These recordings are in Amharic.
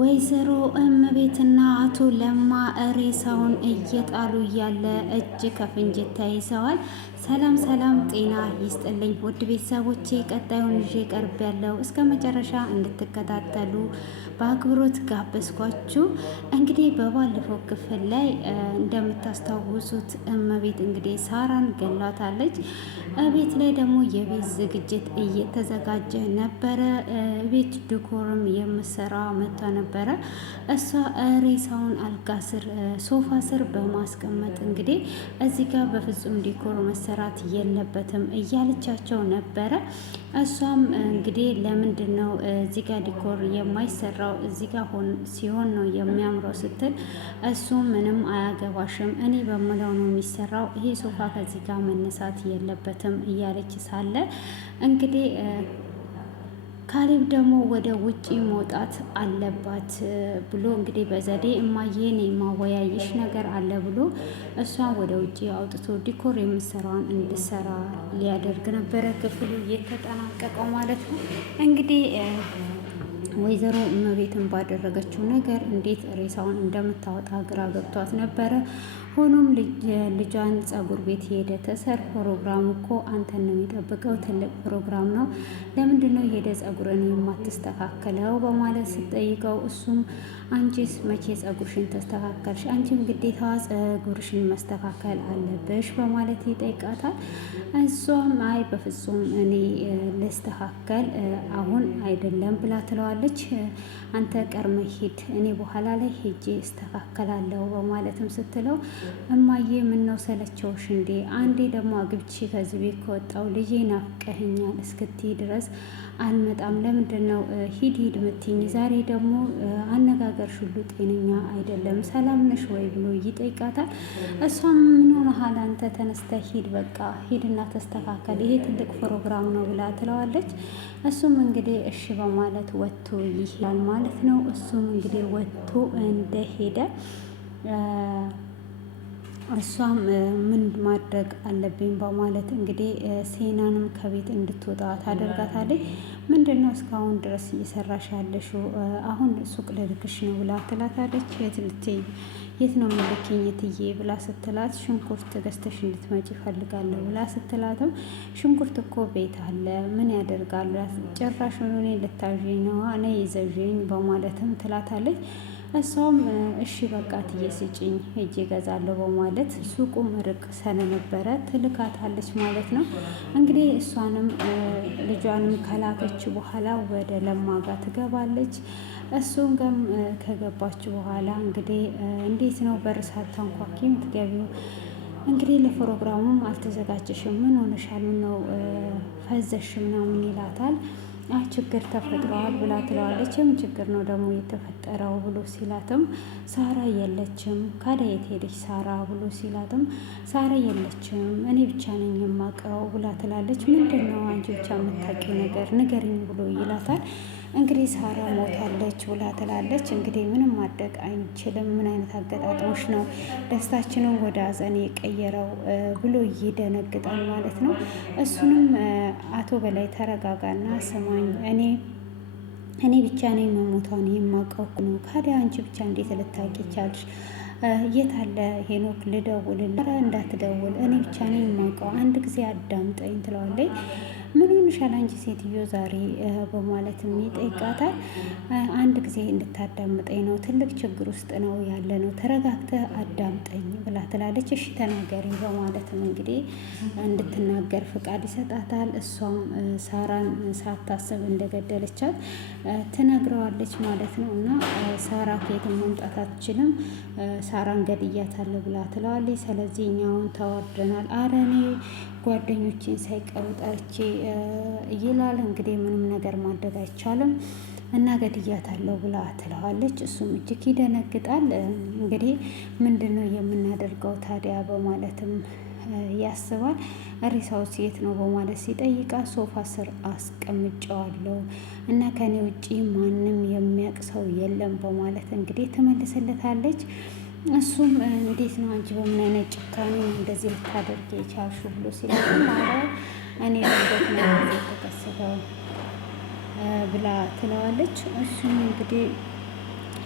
ወይዘሮ እመቤትና አቶ ለማ ሬሳውን እየጣሉ እያለ እጅ ከፍንጅ ተይዘዋል። ሰላም ሰላም፣ ጤና ይስጥልኝ ውድ ቤተሰቦቼ፣ ቀጣዩን ይዤ ቀርብ ያለው እስከ መጨረሻ እንድትከታተሉ በአክብሮት ጋበዝኳችሁ። እንግዲህ በባለፈው ክፍል ላይ እንደምታስታውሱት እመቤት እንግዲህ ሳራን ገላታለች። ቤት ላይ ደግሞ የቤት ዝግጅት እየተዘጋጀ ነበረ። ቤት ዲኮርም የምሰራ መታ ነበረ። እሷ ሬሳውን አልጋ ስር ሶፋ ስር በማስቀመጥ እንግዲህ እዚህ ጋር በፍጹም ዲኮር መሰራት የለበትም እያለቻቸው ነበረ። እሷም እንግዲህ ለምንድን ነው እዚህ ጋር ዲኮር የማይሰራው እዚህ ጋር ሲሆን ነው የሚያምረው ስትል፣ እሱ ምንም አያገባሽም እኔ በምለው ነው የሚሰራው፣ ይሄ ሶፋ ከዚህ ጋር መነሳት የለበትም እያለች ሳለ እንግዲህ ካሌብ ደግሞ ወደ ውጪ መውጣት አለባት ብሎ እንግዲህ በዘዴ እማዬን የማወያይሽ ነገር አለ ብሎ እሷን ወደ ውጪ አውጥቶ ዲኮር የምሰራውን እንድሰራ ሊያደርግ ነበረ ክፍሉ እየተጠናቀቀው ማለት ነው። እንግዲህ ወይዘሮ እመቤትን ባደረገችው ነገር እንዴት ሬሳውን እንደምታወጣ ግራ ገብቷት ነበረ። ሆኖም ልጇን ጸጉር ቤት ሄደ ተሰር ፕሮግራም እኮ አንተን ነው የሚጠብቀው፣ ትልቅ ፕሮግራም ነው፣ ለምንድን ነው የሄደ ጸጉርን የማትስተካከለው በማለት ስትጠይቀው፣ እሱም አንቺስ መቼ ጸጉርሽን ተስተካከልሽ? አንቺም ግዴታ ጸጉርሽን መስተካከል አለብሽ በማለት ይጠይቃታል። እሷም አይ በፍጹም እኔ ልስተካከል አሁን አይደለም ብላ ትለዋለች። አንተ ቀድመህ ሂድ፣ እኔ በኋላ ላይ ሄጄ እስተካከላለሁ በማለትም ስትለው፣ እማዬ ምነው ሰለቸውሽ እንዴ? አንዴ ደግሞ አግብቼ ከዚህ ቤት ከወጣው ልጄ ናፍቀኸኛል እስክትይ ድረስ አልመጣም፣ ለምንድን ነው ሂድ ሂድ ምትኝ? ዛሬ ደግሞ አነጋገርሽ ሁሉ ጤነኛ አይደለም፣ ሰላም ነሽ ወይ ብሎ ይጠይቃታል። እሷም ምን ሆነሃል አንተ? ተነስተህ ሂድ፣ በቃ ሂድና ተስተካከል፣ ይሄ ትልቅ ፕሮግራም ነው ብላ ትለዋለች። እሱም እንግዲህ እሺ በማለት ወጥቶ ይሄዳል ማለት ነው። እሱም እንግዲህ ወጥቶ እንደሄደ እሷም ምን ማድረግ አለብኝ በማለት እንግዲህ ሴናንም ከቤት እንድትወጣ ታደርጋታለች። ምንድን ነው እስካሁን ድረስ እየሰራሽ ያለሽው? አሁን ሱቅ ልልክሽ ነው ብላ ትላታለች። የት ነው የምልክኝ እትዬ ብላ ስትላት፣ ሽንኩርት ገዝተሽ እንድትመጪ እፈልጋለሁ ብላ ስትላትም፣ ሽንኩርት እኮ ቤት አለ ምን ያደርጋል፣ ጭራሽ እኔ ልታዥኝ ነው እኔ ይዘዥኝ በማለትም ትላታለች። እሷም እሺ በቃ እትዬ ስጪኝ ሄጄ እገዛለሁ በማለት ሱቁም ርቅ ስለነበረ ትልካታለች ማለት ነው። እንግዲህ እሷንም ልጇንም ከላከች በኋላ ወደ ለማ ጋር ትገባለች። እሱም ጋም ከገባች በኋላ እንግዲህ እንዴት ነው በር ሳታንኳኪ የምትገቢው? እንግዲህ ለፕሮግራሙም አልተዘጋጀሽም፣ ምን ሆነሻል? ነው ፈዘሽ ምናምን ይላታል። ችግር ተፈጥሯል ብላ ትለዋለች። የምን ችግር ነው ደግሞ የተፈጠረው ብሎ ሲላትም፣ ሳራ የለችም። ካዳ የት ሄደች ሳራ ብሎ ሲላትም፣ ሳራ የለችም እኔ ብቻ ነኝ የማውቀው ብላ ትላለች። ምንድን ነው አንቺ ብቻ የምታውቂው ነገር ንገሪኝ ብሎ ይላታል። እንግዲህ ሳራ ሞታለች ብላ ትላለች። እንግዲህ ምንም ማድረግ አንችልም፣ ምን አይነት አገጣጥሞች ነው ደስታችንን ወደ ሀዘን የቀየረው ብሎ ይደነግጣል ማለት ነው። እሱንም አቶ በላይ ተረጋጋና ስማኝ፣ እኔ ብቻ ነኝ መሞቷን የማውቀው ነው። ካዲያ አንቺ ብቻ እንዴት ልታውቂ ቻልሽ? የት አለ ሄኖክ? ልደውልልህ? እንዳትደውል እኔ ብቻ ነኝ የማውቀው፣ አንድ ጊዜ አዳምጠኝ ትለዋለች። ምን ሆንሻል አንቺ ሴትዮ ዛሬ በማለትም ይጠይቃታል። አንድ ጊዜ እንድታዳምጠኝ ነው፣ ትልቅ ችግር ውስጥ ነው ያለ ነው፣ ተረጋግተህ አዳምጠኝ ብላ ትላለች። እሺ ተናገሪ በማለትም እንግዲህ እንድትናገር ፍቃድ ይሰጣታል። እሷም ሳራን ሳታስብ እንደገደለቻት ትነግረዋለች ማለት ነው። እና ሳራ ከየትም መምጣት አትችልም፣ ሳራን ገድያታለሁ ብላ ትለዋለች። ስለዚህ እኛውን ተዋርደናል፣ አረ እኔ ጓደኞቼን ሳይቀሩ ጠርቼ ይላል። እንግዲህ ምንም ነገር ማድረግ አይቻልም እና ገድያታለሁ ብላ ትለዋለች። እሱም እጅግ ይደነግጣል። እንግዲህ ምንድን ነው የምናደርገው ታዲያ በማለትም ያስባል። ሬሳውስ የት ነው በማለት ሲጠይቃ፣ ሶፋ ስር አስቀምጨዋለሁ እና ከኔ ውጪ ማንም የሚያውቅ ሰው የለም በማለት እንግዲህ ትመልስለታለች። እሱም እንዴት ነው አንቺ በምን አይነት ጭካኔ እንደዚህ ልታደርግ የቻልሹ ብሎ ሲላትም፣ ኧረ እኔ ልበት ነው የተከሰተው ብላ ትለዋለች። እሱም እንግዲህ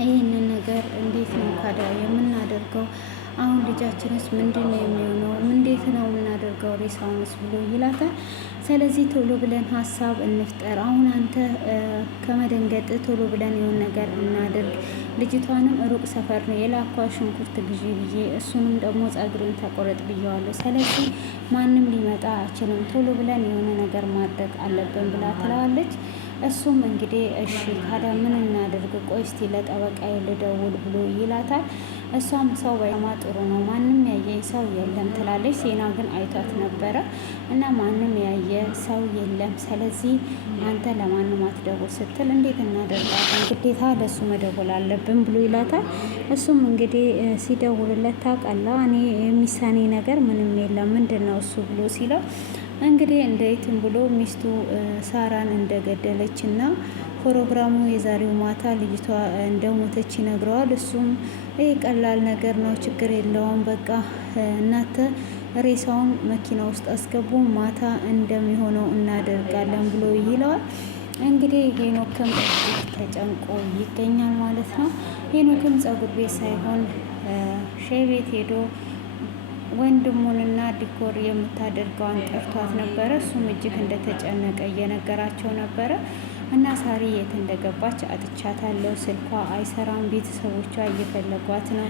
ይህንን ነገር እንዴት ነው ካዲያ የምናደርገው? አሁን ልጃችንስ ምንድን ነው የሚሆነው? እንዴት ነው የምናደርገው ሬሳውንስ ብሎ ይላታል። ስለዚህ ቶሎ ብለን ሀሳብ እንፍጠር። አሁን አንተ ከመደንገጥ ቶሎ ብለን የሆነ ነገር እናድርግ። ልጅቷንም ሩቅ ሰፈር ነው የላኳ ሽንኩርት ግዢ ብዬ፣ እሱንም ደግሞ ጸጉርን ተቆረጥ ብዬዋለሁ። ስለዚህ ማንም ሊመጣ አይችልም። ቶሎ ብለን የሆነ ነገር ማድረግ አለብን ብላ ትለዋለች። እሱም እንግዲህ እሺ ካዲያ ምን እናድርግ? ቆይ እስቲ ለጠበቃ ልደውል ብሎ ይላታል። እሷም ሰው ባይማ ጥሩ ነው፣ ማንም ያየኝ ሰው የለም ትላለች። ሴና ግን አይቷት ነበረ እና ማንም ያየ ሰው የለም። ስለዚህ አንተ ለማንም አትደውል ስትል እንዴት እናደርጋለን? ግዴታ ለሱ መደወል አለብን ብሎ ይላታል። እሱም እንግዲህ ሲደውልለት ታውቃለህ፣ እኔ የሚሳኔ ነገር ምንም የለም ምንድን ነው እሱ ብሎ ሲለው እንግዲህ እንዴትም ብሎ ሚስቱ ሳራን እንደገደለች እና ፕሮግራሙ የዛሬው ማታ ልጅቷ እንደሞተች ይነግረዋል። እሱም ይህ ቀላል ነገር ነው፣ ችግር የለውም፣ በቃ እናንተ ሬሳውን መኪና ውስጥ አስገቡ፣ ማታ እንደሚሆነው እናደርጋለን ብሎ ይለዋል። እንግዲህ ሄኖክም እጅግ ተጨንቆ ይገኛል ማለት ነው። ሄኖክም ጸጉር ቤት ሳይሆን ሻይ ቤት ሄዶ ወንድሙንና ዲኮር የምታደርገዋን ጠርቷት ነበረ። እሱም እጅግ እንደተጨነቀ እየነገራቸው ነበረ። እና ሳሪ የት እንደገባች አጥቻታለሁ፣ ስልኳ አይሰራም፣ ቤተሰቦቿ እየፈለጓት ነው፣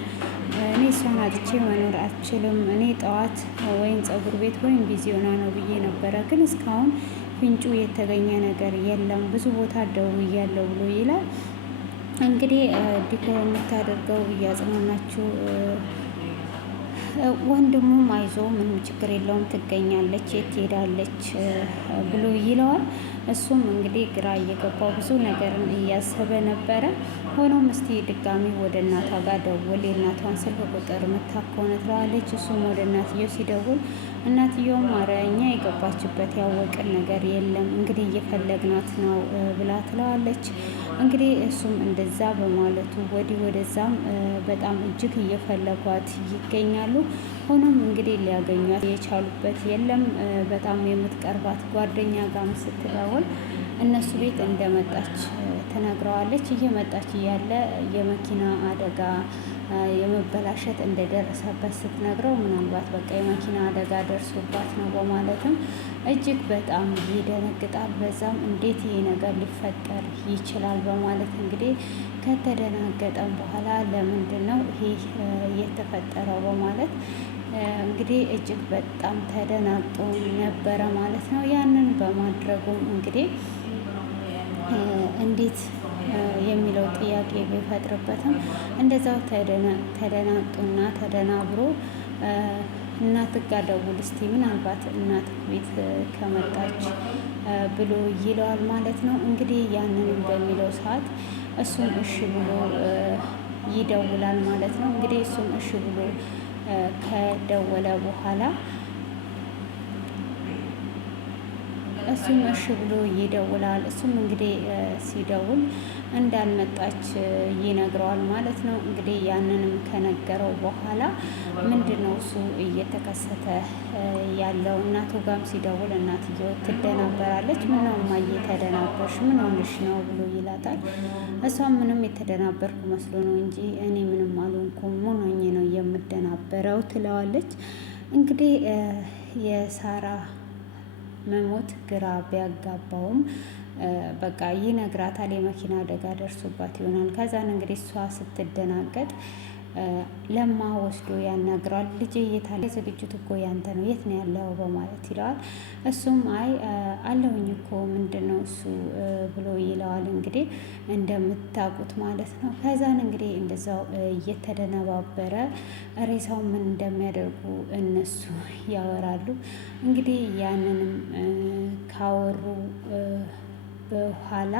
እኔ እሷን አጥቼ መኖር አልችልም፣ እኔ ጠዋት ወይም ጸጉር ቤት ወይም ቢዚ ሆና ነው ብዬ ነበረ፣ ግን እስካሁን ፍንጩ የተገኘ ነገር የለም፣ ብዙ ቦታ ደውያለሁ ብሎ ይላል። እንግዲህ ዲኮር የምታደርገው እያጽናናችው ወንድሙም አይዞ ምንም ችግር የለውም ትገኛለች፣ የት ትሄዳለች ብሎ ይለዋል። እሱም እንግዲህ ግራ እየገባው ብዙ ነገርን እያሰበ ነበረ። ሆኖም እስቲ ድጋሚ ወደ እናቷ ጋር ደውል፣ የእናቷን ስልክ ቁጥር ምታክ ከሆነ ትለዋለች። እሱም ወደ እናትየው ሲደውል እናትየውም ኧረ እኛ የገባችበት ያወቅን ነገር የለም እንግዲህ እየፈለግናት ነው ብላ ትለዋለች። እንግዲህ እሱም እንደዛ በማለቱ ወዲህ ወደዛም በጣም እጅግ እየፈለጓት ይገኛሉ። ሆኖም እንግዲህ ሊያገኟት የቻሉበት የለም። በጣም የምትቀርባት ጓደኛ ጋር ስትደውል እነሱ ቤት እንደመጣች ትነግረዋለች። እየመጣች እያለ የመኪና አደጋ የመበላሸት እንደደረሰበት ስትነግረው ምናልባት በቃ የመኪና አደጋ ደርሶባት ነው በማለትም እጅግ በጣም ይደነግጣል። በዛም እንዴት ይሄ ነገር ሊፈጠር ይችላል በማለት እንግዲህ ከተደናገጠም በኋላ ለምንድን ነው ይሄ የተፈጠረው በማለት እንግዲህ እጅግ በጣም ተደናግጦ ነበረ ማለት ነው። ያንን በማድረጉም እንግዲህ እንዴት የሚለው ጥያቄ ቢፈጥርበትም እንደዛው ተደናግጦና ተደናብሮ እናትህ ጋር ደውል እስቲ ምናልባት እናትህ ቤት ከመጣች ብሎ ይለዋል ማለት ነው። እንግዲህ ያንንም በሚለው ሰዓት እሱም እሺ ብሎ ይደውላል ማለት ነው። እንግዲህ እሱም እሺ ብሎ ከደወለ በኋላ እሱም እሺ ብሎ ይደውላል። እሱም እንግዲህ ሲደውል እንዳልመጣች ይነግረዋል ማለት ነው። እንግዲህ ያንንም ከነገረው በኋላ ምንድን ነው እሱ እየተከሰተ ያለው? እናቱ ጋም ሲደውል እናትየው ትደናበራለች። ምነው እማዬ ተደናበርሽ? ምን ሆንሽ ነው ብሎ ይላታል። እሷም ምንም የተደናበርኩ መስሎ ነው እንጂ እኔ ምንም አልሆንኩም፣ ምን ሆኜ ነው የምደናበረው ትለዋለች። እንግዲህ የሳራ መሞት ግራ ቢያጋባውም በቃ ይነግራታል። የመኪና አደጋ ደርሶባት ይሆናል። ከዛን እንግዲህ እሷ ስትደናገጥ ለማ ወስዶ ያናግረዋል። ልጄ የት አለ? ዝግጅቱ እኮ ያንተ ነው፣ የት ነው ያለው በማለት ይለዋል። እሱም አይ አለውኝ እኮ ምንድን ነው እሱ ብሎ ይለዋል። እንግዲህ እንደምታውቁት ማለት ነው። ከዛን እንግዲህ እንደዛው እየተደነባበረ ሬሳው ምን እንደሚያደርጉ እነሱ ያወራሉ። እንግዲህ ያንንም ካወሩ በኋላ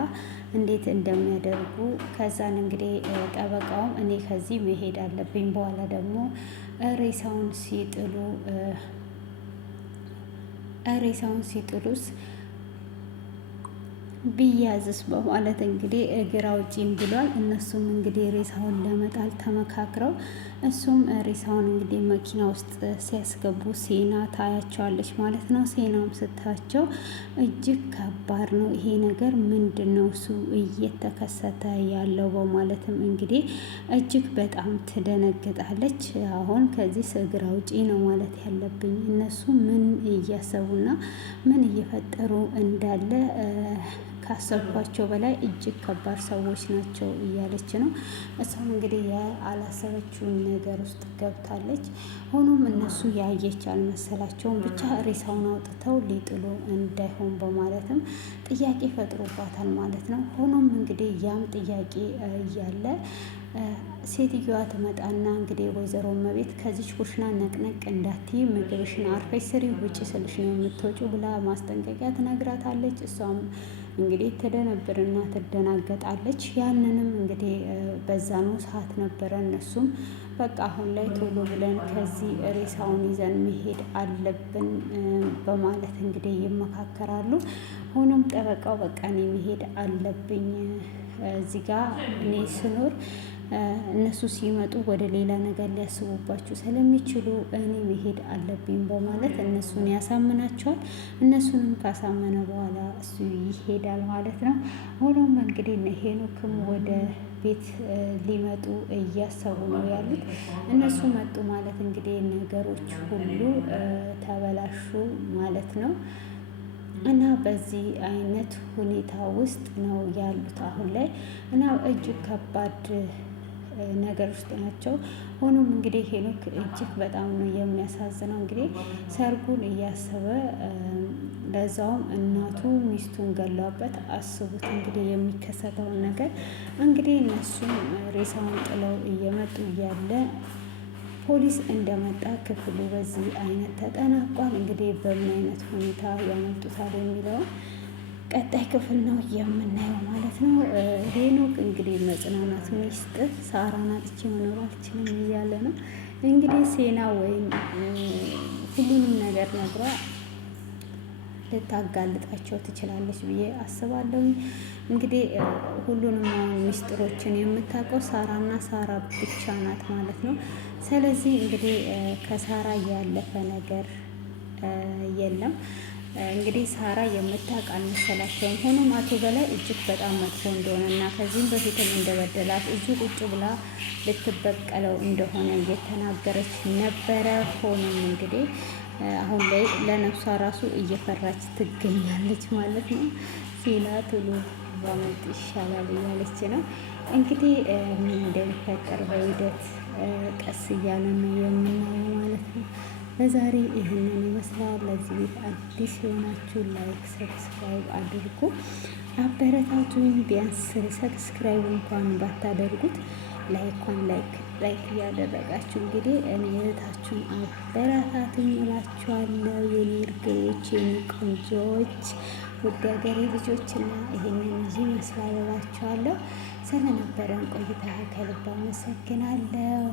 እንዴት እንደሚያደርጉ ከዛን እንግዲህ ጠበቃውም እኔ ከዚህ መሄድ አለብኝ፣ በኋላ ደግሞ ሬሳውን ሲጥሉስ ቢያዝስ በማለት እንግዲህ እግር አውጪኝ ብሏል። እነሱም እንግዲህ ሬሳውን ለመጣል ተመካክረው እሱም ሬሳውን እንግዲህ መኪና ውስጥ ሲያስገቡ ሴና ታያቸዋለች ማለት ነው። ሴናም ስታቸው እጅግ ከባድ ነው ይሄ ነገር ምንድን ነው እሱ እየተከሰተ ያለው በማለትም እንግዲህ እጅግ በጣም ትደነግጣለች። አሁን ከዚህ እግር አውጪ ነው ማለት ያለብኝ እነሱ ምን እያሰቡና ምን እየፈጠሩ እንዳለ ካሰብኳቸው በላይ እጅግ ከባድ ሰዎች ናቸው እያለች ነው። እሷም እንግዲህ ያላሰበችውን ነገር ውስጥ ገብታለች። ሆኖም እነሱ ያየች አልመሰላቸውም። ብቻ ሬሳውን አውጥተው ሊጥሉ እንዳይሆን በማለትም ጥያቄ ፈጥሮባታል ማለት ነው። ሆኖም እንግዲህ ያም ጥያቄ እያለ ሴትዮዋ ትመጣና እንግዲህ ወይዘሮ እመቤት ከዚች ኩሽና ነቅነቅ እንዳትይ ምግብሽን አርፈሽ ስሪ ውጭ ስልሽ ነው የምትወጪው ብላ ማስጠንቀቂያ ትነግራታለች። እሷም እንግዲህ ትደነብርና ትደናገጣለች። ያንንም እንግዲህ በዛኑ ሰዓት ነበረ እነሱም በቃ አሁን ላይ ቶሎ ብለን ከዚህ ሬሳውን ይዘን መሄድ አለብን በማለት እንግዲህ ይመካከራሉ። ሆኖም ጠበቃው በቃ እኔ መሄድ አለብኝ እዚህ ጋር እኔ ስኖር እነሱ ሲመጡ ወደ ሌላ ነገር ሊያስቡባችሁ ስለሚችሉ እኔ መሄድ አለብኝ በማለት እነሱን ያሳምናቸዋል። እነሱንም ካሳመነ በኋላ እሱ ይሄዳል ማለት ነው። ሆኖም እንግዲህ እነ ሄኖክም ወደ ቤት ሊመጡ እያሰቡ ነው ያሉት። እነሱ መጡ ማለት እንግዲህ ነገሮች ሁሉ ተበላሹ ማለት ነው። እና በዚህ አይነት ሁኔታ ውስጥ ነው ያሉት አሁን ላይ እና እጅግ ከባድ ነገር ውስጥ ናቸው። ሆኖም እንግዲህ ሄኖክ እጅግ በጣም ነው የሚያሳዝነው። እንግዲህ ሰርጉን እያሰበ ለዛውም እናቱ ሚስቱን ገላበት። አስቡት እንግዲህ የሚከሰተውን ነገር። እንግዲህ እነሱም ሬሳውን ጥለው እየመጡ እያለ ፖሊስ እንደመጣ ክፍሉ በዚህ አይነት ተጠናቋል። እንግዲህ በምን አይነት ሁኔታ ያመልጡታል የሚለውን ቀጣይ ክፍል ነው የምናየው ማለት ነው። ሄኖክ እንግዲህ መጽናናት ሚስጥር ሳራን አጥቼ መኖር አልችልም እያለ ነው እንግዲህ ሴና ወይም ሁሉንም ነገር ነግራ ልታጋልጣቸው ትችላለች ብዬ አስባለሁ። እንግዲህ ሁሉንም ሚስጥሮችን የምታውቀው ሳራና ሳራ ብቻ ናት ማለት ነው። ስለዚህ እንግዲህ ከሳራ ያለፈ ነገር የለም። እንግዲህ ሳራ የምታውቅ አልመሰላቸውም። ሆኖም አቶ በላይ እጅግ በጣም መጥፎ እንደሆነ እና ከዚህም በፊትም እንደበደላት እዚሁ ቁጭ ብላ ልትበቀለው እንደሆነ እየተናገረች ነበረ። ሆኖም እንግዲህ አሁን ላይ ለነፍሷ ራሱ እየፈራች ትገኛለች ማለት ነው። ሴና ቶሎ ባመልጥ ይሻላል እያለች ነው። እንግዲህ ምን እንደሚፈጠር በሂደት ቀስ እያለ ነው የምናየው ማለት ነው። ለዛሬ ይህንን ይመስላል። ለዚህ ቤት አዲስ የሆናችሁ ላይክ ሰብስክራይብ አድርጉ፣ አበረታቱኝ። ቢያንስ ሰብስክራይብ እንኳን ባታደርጉት ላይኳን ላይክ እያደረጋችሁ እንግዲህ እኔ እህታችሁን አበረታቱኝ እላችኋለሁ። የኔ እርግቦች፣ የኔ ቆንጆዎች፣ ውድ ሀገሬ ልጆችና ይህንን ይመስላል እላችኋለሁ። ስለነበረን ቆይታ ከልብ አመሰግናለሁ።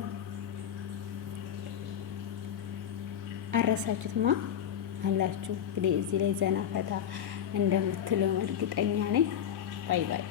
አረሳችሁትማ አላችሁ እንግዲህ እዚህ ላይ ዘና ፈታ እንደምትለው እርግጠኛ ነኝ። ባይ ባይ።